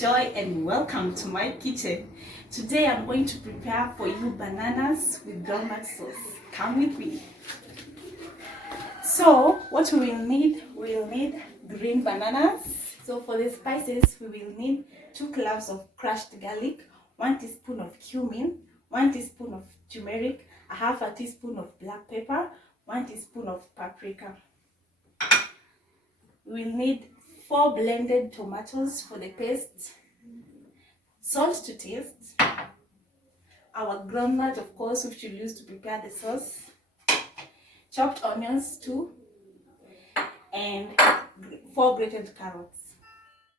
joy and welcome to my kitchen. Today I'm going to prepare for you bananas with groundnut sauce. Come with me. So what we will need green bananas. So for the spices we will need 2 cloves of crushed garlic, 1 teaspoon of cumin, 1 teaspoon of turmeric, a half a teaspoon of black pepper, 1 teaspoon of paprika. We will need 4 blended tomatoes for the paste, salt to taste, our groundnut of course which we'll use to prepare the sauce, chopped onions too, and 4 grated carrots.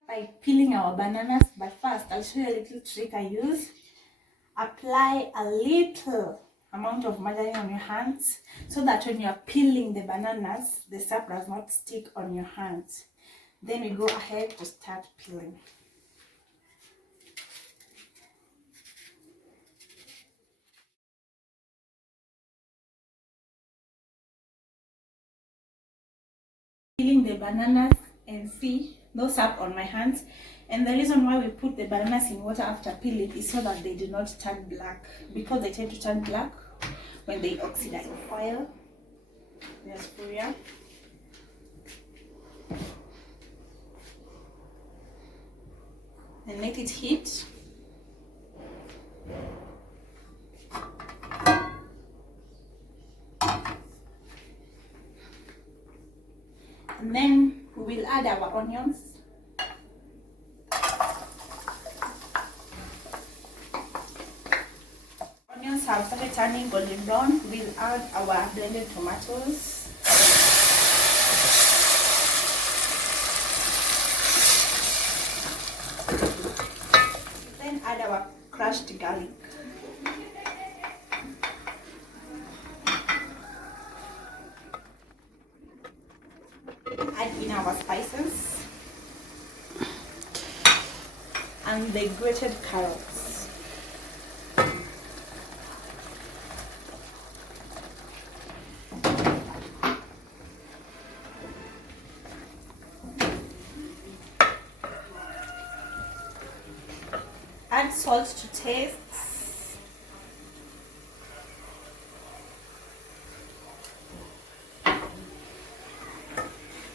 By peeling our bananas, but first I'll show you a little trick I use. Apply a little amount of margarine on your hands so that when you're peeling the bananas, the sap does not stick on your hands. Then we go ahead to start peeling. Peeling the bananas and see no sap on my hands, and the reason why we put the bananas in water after peeling is so that they do not turn black, because they tend to turn black when they oxidize. Oil, there's Furia, and let it heat. And then we will add our onions. Onions have started turning golden brown. We'll add our blended tomatoes. Then add our crushed garlic. Add in our spices and the grated carrots. Add salt to taste.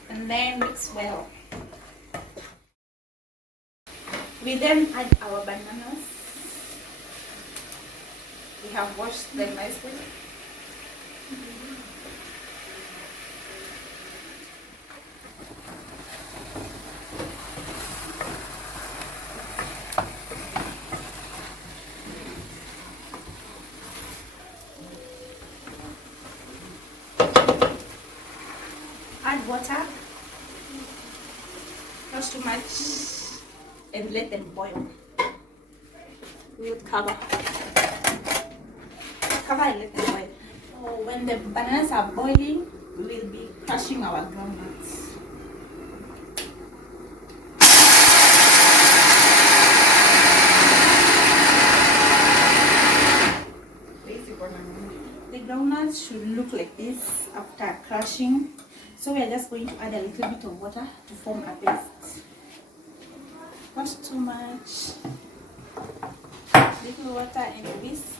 And then mix well. We then add our bananas. We have washed them nicely. Add water. Not too much, and let them boil. We'll cover and let them boil. So when the bananas are boiling, we will be crushing our groundnuts. The groundnuts should look like this after crushing. So we are just going to add a little bit of water to form a paste. Not too much. Little water and a whisk.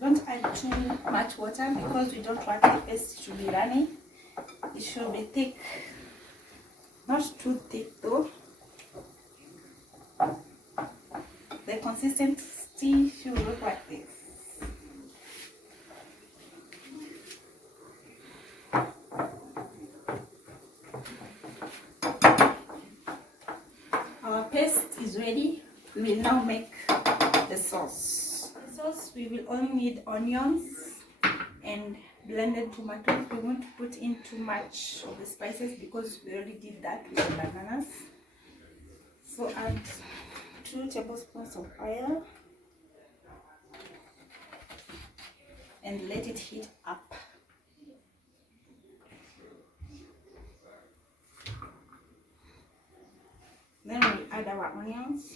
Don't add too much water because we don't want the paste to be runny. It should be thick. Not too thick though. The consistency should look like this. Our paste is ready. We will now make the sauce. The sauce, we will only need onions and blended tomatoes. We won't put in too much of the spices because we already did that with the bananas. So add 2 tablespoons of oil and let it heat up. Then we add our onions.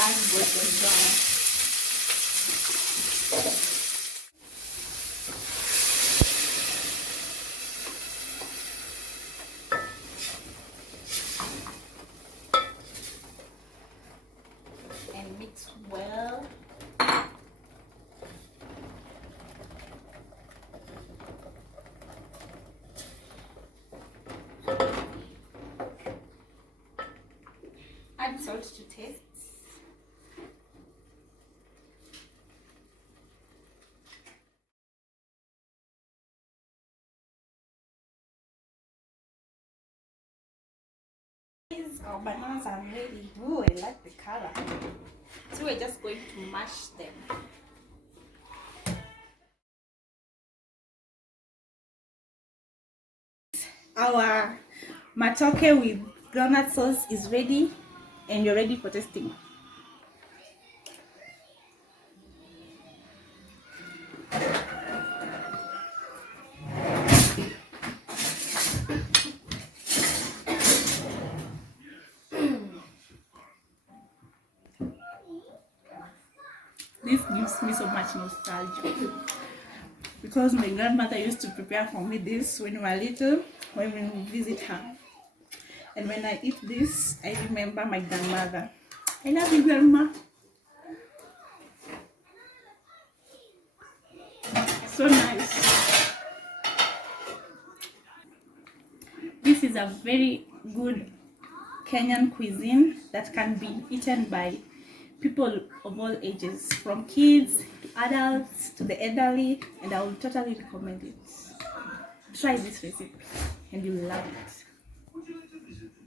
turn golden brown. And mix well. Add salt to taste. Our bananas are ready. Oh, I like the color. So we're just going to mash them. Our matoke with groundnut sauce is ready, and you're ready for tasting. This gives me so much nostalgia because my grandmother used to prepare for me this when we were little, when we visit her. And when I eat this, I remember my grandmother. I love you, Grandma. So nice. This is a very good Kenyan cuisine that can be eaten by people of all ages, from kids to adults to the elderly, and I would totally recommend it. Try this recipe and you'll love it.